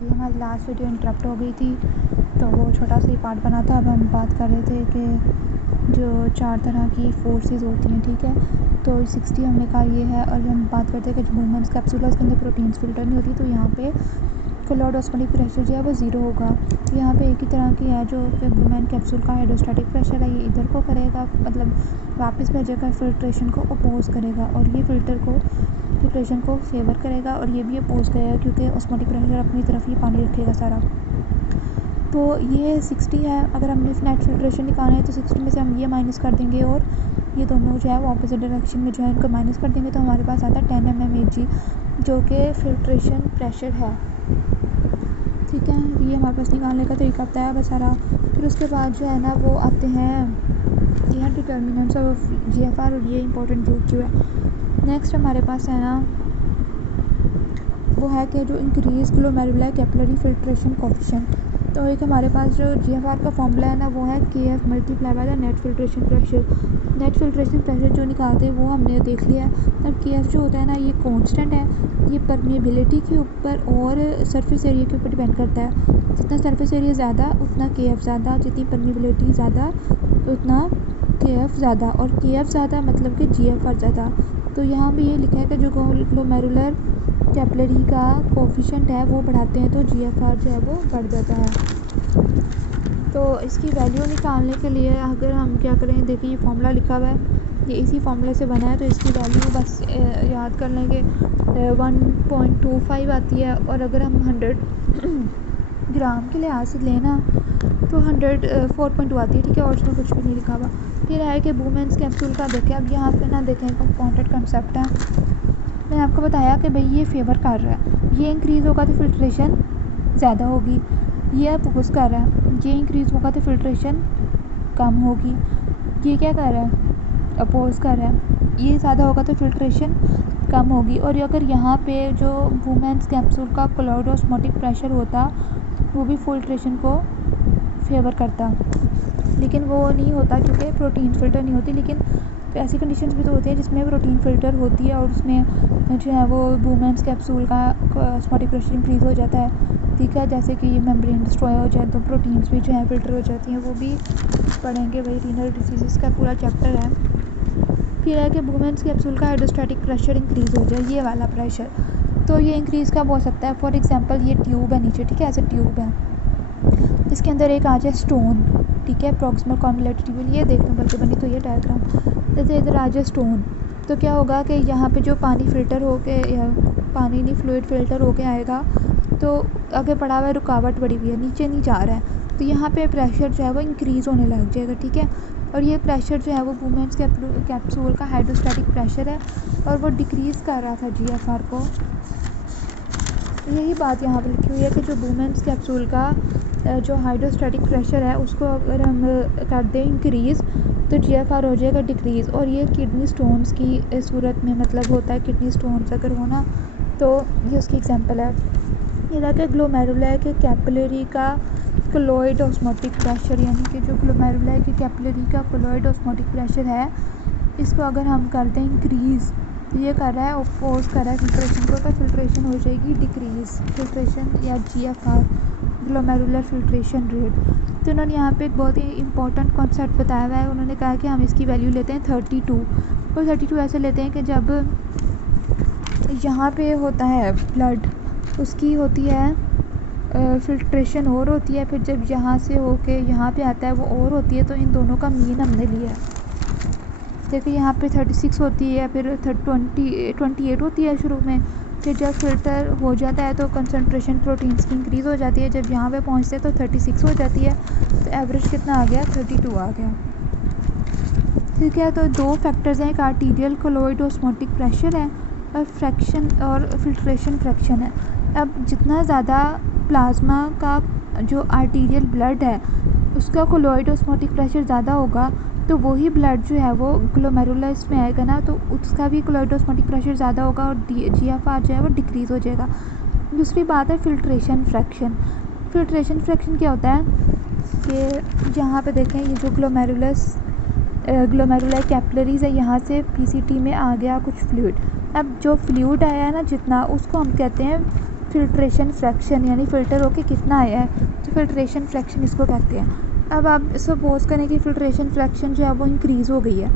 हमारी last video interrupt हो गई थी, तो वो छोटा सा ही पार्ट बना था। अब हम बात कर रहे थे कि जो 4 तरह की फोर्सेस होती हैं, ठीक है। तो 60 हमने कहा ये है, और हम बात करते हैं कि मूवमेंट्स कैप्सूल है उसके अंदर प्रोटीन्स फिल्टर नहीं होती, तो यहाँ पे क्लोड ऑस्मोटिक प्रेशर जो है वो 0 होगा। तो यहाँ पे एक ही तरह की है जो ब्लूमैन कैप्सूल का हाइड्रोस्टैटिक प्रेशर है, ये इधर को करेगा, मतलब वापस भेजेगा, फिल्ट्रेशन को अपोज करेगा, और ये फिल्ट्रेशन को फेवर करेगा, और ये भी अपोज करेगा क्योंकि ऑस्मोटिक प्रेशर अपनी तरफ ही पानी रखेगा सारा। तो ये 60 है। अगर हमने नेट फिल्ट्रेशन निकालना है तो 60 में से हम ये माइनस कर देंगे, और ये दोनों जो है वो ऑपोजिट डायरेक्शन में जो है इनको माइनस कर देंगे, तो हमारे पास आता है 10 mmHg जो कि फिल्ट्रेशन प्रेशर है, ठीक है। ये हमारे पास निकालने का तरीका बताया बस सारा। फिर उसके बाद जो है ना वो आते हैं ये है डिटर्मिनेंट्स ऑफ GFR, और ये इंपॉर्टेंट क्यों है। नेक्स्ट हमारे पास है ना वो है कि जो increase glomerular capillary filtration coefficient. तो एक हमारे पास जो GFR का फॉर्मूला है ना वो है KF multiply by the net filtration pressure. Net filtration pressure जो निकालते हैं वो हमने देख लिया। तब KF जो होता है ना ये कांस्टेंट है, ये परमेबिलिटी के ऊपर और सरफेस एरिया के ऊपर डिपेंड करता है। जितना सरफेस एरिया ज़्यादा उतना KF ज़्यादा, जितनी परमेबिलिटी ज़्यादा उतना KF ज़्यादा, और KF ज़्यादा मतलब कि GFR ज़्यादा। तो यहाँ भी ये लिखा है कि जो ग्लोमेरुलर कैपिलरी का कोफिशिएंट है वो बढ़ाते हैं तो GFR जो है वो बढ़ जाता है। तो इसकी वैल्यू निकालने के लिए अगर हम क्या करें, देखिए ये फार्मूला लिखा हुआ है, ये इसी फार्मूले से बना है, तो इसकी वैल्यू बस याद कर लेंगे 1.25 आती है। और अगर हम 100 ग्राम के लिहाज से लेना तो 104.2 आती है, ठीक है। और उसमें कुछ भी नहीं लिखा हुआ। फिर है कि बूमेंस कैप्सूल का देखें, अब यहाँ पे ना देखें कंपाउंडेड कंसेप्ट है। मैंने आपको बताया कि भाई ये फेवर कर रहा है, ये इंक्रीज़ होगा तो फिल्ट्रेशन ज़्यादा होगी, ये अपोज कर रहा है, ये इंक्रीज़ होगा तो फिल्ट्रेशन कम होगी, ये क्या कर रहा है, अपोज कर रहा है, ये ज़्यादा होगा तो फिल्ट्रेशन कम होगी। और अगर यहाँ पे जो वुमेन्स कैप्सूल का क्लोइड ऑस्मोटिक प्रेशर होता वो भी फिल्ट्रेशन को फेवर करता, लेकिन वो नहीं होता क्योंकि प्रोटीन फ़िल्टर नहीं होती। लेकिन ऐसी कंडीशंस भी तो होती हैं जिसमें प्रोटीन फ़िल्टर होती है और उसमें जो है वो वुमेन्स कैप्सूल का ऑस्मोटिक प्रेशर इंक्रीज़ हो जाता है, ठीक है। जैसे कि मेम्ब्रेन डिस्ट्रॉय हो जाए तो प्रोटीन्स भी जो है फ़िल्टर हो जाती हैं, वो भी पढ़ेंगे भाई। रीनल डिसीज़ का पूरा चैप्टर है। फिर है कि वुमेन्स कैप्सूल का हाइड्रोस्टैटिक प्रेशर इंक्रीज़ हो जाए, ये वाला प्रेशर, तो ये इंक्रीज़ कब हो सकता है। फॉर एग्जांपल ये ट्यूब है नीचे, ठीक है, ऐसे ट्यूब है, इसके अंदर एक आ जाए स्टोन, ठीक है, प्रॉक्सिमल कॉन्वलेटेड ट्यूब, ये देखने बल्कि बनी तो ये डायग्राम, जैसे इधर आ जाए स्टोन, तो क्या होगा कि यहाँ पे जो पानी फ़िल्टर होके, या पानी नहीं फ्लूइड फ़िल्टर होके आएगा, तो आगे पड़ा हुआ है, रुकावट पड़ी हुई है, नीचे नहीं जा रहा है, तो यहाँ पे प्रेशर जो है वो इंक्रीज़ होने लग जाएगा, ठीक है। और ये प्रेशर जो है वो वुमेन्स कैप्सूल का हाइड्रोस्टैटिक प्रेशर है, और वो डिक्रीज़ कर रहा था GFR को। यही बात यहाँ पर लिखी हुई है कि जो वुमेन्स कैप्सूल का जो हाइड्रोस्टैटिक प्रेशर है उसको अगर हम कर दें इंक्रीज़ तो GFR हो जाएगा डिक्रीज़। और ये किडनी स्टोन्स की सूरत में मतलब होता है, किडनी स्टोन्स अगर होना तो ये उसकी एग्जांपल है। ये था कि ग्लोमेरुलर के कैपिलरी का क्लोइड ऑस्मोटिक प्रेशर, यानी कि जो ग्लोमेरुलर के कैपिलरी का क्लोइड ऑस्मोटिक प्रेशर है इसको अगर हम कर दें इंक्रीज़, ये कर रहा है अपोज कर रहा है फिल्ट्रेशन को, तो फिल्ट्रेशन हो जाएगी डिक्रीज़, फिल्ट्रेशन या GFR ग्लोमेरुलर फिल्ट्रेशन रेट। तो उन्होंने यहाँ पे एक बहुत ही इंपॉर्टेंट कॉन्सेप्ट बताया हुआ है। उन्होंने कहा कि हम इसकी वैल्यू लेते हैं 32, और 32 ऐसे लेते हैं कि जब यहाँ पे होता है ब्लड उसकी होती है फिल्ट्रेशन और होती है, फिर जब यहाँ से होके यहाँ पे आता है वो और होती है, तो इन दोनों का मीन हमने लिया है। देखिए यहाँ पे 36 होती है, फिर 28 होती है शुरू में, फिर जब फिल्टर हो जाता है तो कंसंट्रेशन प्रोटीन्स की इंक्रीज़ हो जाती है, जब यहाँ पे पहुँचते हैं तो 36 हो जाती है, तो एवरेज कितना आ गया, 32 आ गया, ठीक है। तो दो फैक्टर्स हैं, एक आर्टीरियल क्लोइड ऑस्मोटिक प्रेशर है और फ्रैक्शन और फिल्ट्रेशन फ्रैक्शन है। अब जितना ज़्यादा प्लाज्मा का जो आर्टीरियल ब्लड है उसका क्लोइड ऑस्मोटिक प्रेशर ज़्यादा होगा, तो वही ब्लड जो है वो ग्लोमेरुलस में आएगा ना, तो उसका भी क्लोइड ऑस्मोटिक प्रेशर ज़्यादा होगा और GFR जो है वो डिक्रीज़ हो जाएगा। दूसरी बात है फिल्ट्रेशन फ्रैक्शन। फिल्ट्रेशन फ्रैक्शन क्या होता है कि यहाँ पे देखें, ये जो ग्लोमेरुलर कैपिलरीज है यहाँ से PCT में आ गया कुछ फ्लूइड, अब जो फ्लूइड आया है ना जितना, उसको हम कहते हैं फ़िल्ट्रेशन फ्रैक्शन यानी फ़िल्टर होके कितना आया है, तो फ़िल्ट्रेशन फ्रैक्शन इसको कहते हैं। अब आप सपोज़ करें कि फ़िल्ट्रेशन फ्रैक्शन जो है वो इंक्रीज़ हो गई है,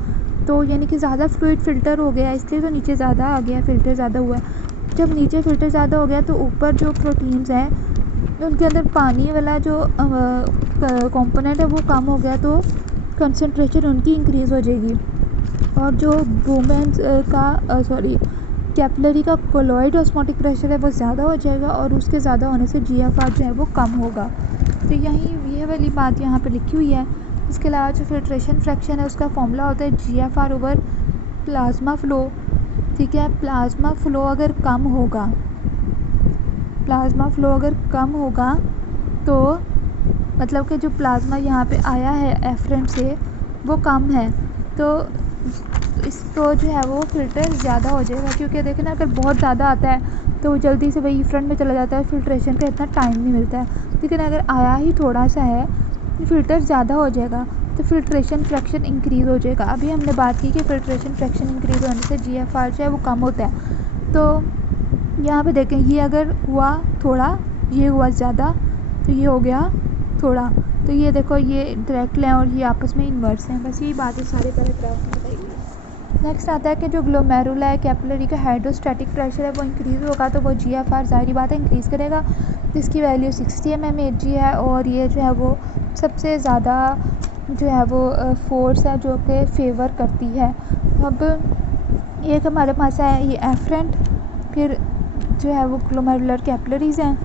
तो यानी कि ज़्यादा फ्लूइड फ़िल्टर हो गया इसलिए तो नीचे ज़्यादा आ गया, फ़िल्टर ज़्यादा हुआ है। जब नीचे फ़िल्टर ज़्यादा हो गया तो ऊपर जो प्रोटीन्स हैं उनके अंदर पानी वाला जो कंपोनेंट है वो कम हो गया, तो कंसंट्रेशन उनकी इंक्रीज़ हो जाएगी और जो वुमेन्स कैपिलरी का कोलॉइड ऑस्मोटिक प्रेशर है वो ज़्यादा हो जाएगा और उसके ज़्यादा होने से GFR जो है वो कम होगा। तो यही ये वाली बात यहाँ पे लिखी हुई है। इसके अलावा जो फ़िल्ट्रेशन फ्रैक्शन है उसका फॉर्मूला होता है GFR ओवर प्लाज्मा फ़्लो। ठीक है, प्लाज्मा फ़्लो अगर कम होगा तो मतलब कि जो प्लाज्मा यहाँ पे आया है एफरेंट से वो कम है, तो इसको जो है वो फ़िल्टर ज़्यादा हो जाएगा। क्योंकि देखें ना, अगर बहुत ज़्यादा आता है तो जल्दी से वही फ्रंट में चला जाता है, फ़िल्ट्रेशन का इतना टाइम नहीं मिलता है। लेकिन अगर आया ही थोड़ा सा है तो फ़िल्टर ज़्यादा हो जाएगा, तो फ़िल्ट्रेशन फ्रैक्शन इंक्रीज़ हो जाएगा। अभी हमने बात की कि फ़िल्ट्रेशन फ्रैक्शन इंक्रीज़ होने से GFR जो है वो कम होता है। तो यहाँ पे देखें, ये अगर हुआ थोड़ा, ये हुआ ज़्यादा, तो ये हो गया थोड़ा, तो ये देखो ये डायरेक्ट है और ये आपस में इन्वर्स हैं। बस यही बात है सारे पैराग्राफ में बताई हुई है। नेक्स्ट आता है कि जो ग्लोमेरुला कैपिलरी का हाइड्रोस्टैटिक प्रेशर है वो इंक्रीज़ होगा, तो वो GFR ज़ाहिर बात है इंक्रीज़ करेगा, जिसकी वैल्यू 60 mmHg है और ये जो है वो सबसे ज़्यादा जो है वो फोर्स है जो कि फेवर करती है। अब एक हमारे पास है ये एफरेंट, फिर जो है वो ग्लोमेरुलर कैपिलरीज़ हैं,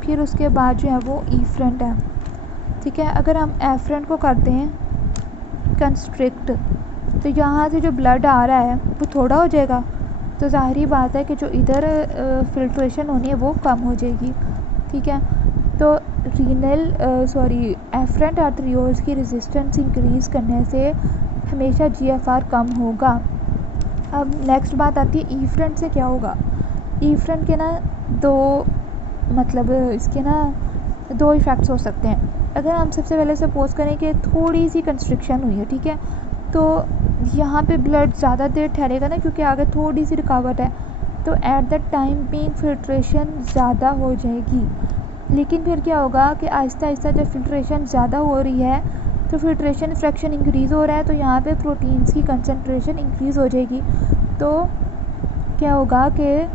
फिर उसके बाद जो है वो इफरेंट है। ठीक है, अगर हम एफरेंट को करते हैं कंस्ट्रिक्ट, तो यहाँ से जो ब्लड आ रहा है वो थोड़ा हो जाएगा, तो ज़ाहिरी बात है कि जो इधर फ़िल्ट्रेशन होनी है वो कम हो जाएगी। ठीक है, तो एफरेंट आर्टरियोल्स की रेजिस्टेंस इंक्रीज़ करने से हमेशा GFR कम होगा। अब नेक्स्ट बात आती है इफरेंट से क्या होगा। इफरेंट के ना इसके ना दो इफ़ेक्ट्स हो सकते हैं। अगर हम सबसे पहले सपोज़ करें कि थोड़ी सी कंस्ट्रिक्शन हुई है, ठीक है, तो यहाँ पे ब्लड ज़्यादा देर ठहरेगा ना, क्योंकि आगे थोड़ी सी रुकावट है, तो at the time being filtration ज़्यादा हो जाएगी। लेकिन फिर क्या होगा कि आहिस्ता आहिस्ता जब फ़िल्ट्रेशन ज़्यादा हो रही है तो फ़िल्ट्रेशन फ्रैक्शन इंक्रीज़ हो रहा है, तो यहाँ पे प्रोटीन्स की कंसंट्रेशन इंक्रीज़ हो जाएगी। तो क्या होगा कि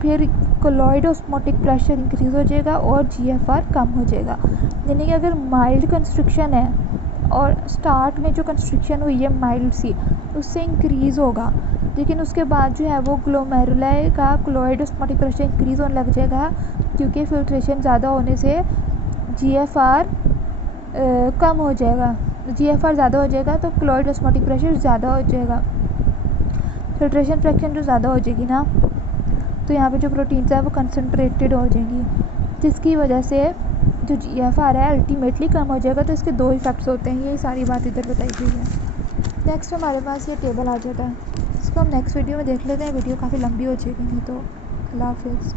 फिर कोलॉइड ऑस्मोटिक प्रेशर इंक्रीज़ हो जाएगा और GFR कम हो जाएगा। यानी कि अगर माइल्ड कंस्ट्रिक्शन है और स्टार्ट में जो कंस्ट्रिक्शन हुई है माइल्ड सी, उससे इंक्रीज़ होगा, लेकिन उसके बाद जो है वो ग्लोमेरुलाई का कोलॉइड ऑस्मोटिक प्रेशर इंक्रीज़ होने लग जाएगा, क्योंकि फ़िल्ट्रेशन ज़्यादा होने से GFR कम हो जाएगा। GFR ज़्यादा हो जाएगा तो कोलॉइड ऑस्मोटिक प्रेशर ज़्यादा हो जाएगा, फ़िल्ट्रेशन फ्रैक्शन जो ज़्यादा हो जाएगी ना, तो यहाँ पे जो प्रोटीन्स है वो कंसनट्रेटेड हो जाएंगी, जिसकी वजह से जो GFR है अल्टीमेटली कम हो जाएगा। तो इसके दो इफ़ेक्ट्स होते हैं, यही सारी बात इधर बताई गई है। नेक्स्ट हमारे पास ये टेबल आ जाता है, इसको हम नेक्स्ट वीडियो में देख लेते हैं। वीडियो काफ़ी लंबी हो जाएगी नहीं तो। अल्लाह हाफ़िज़।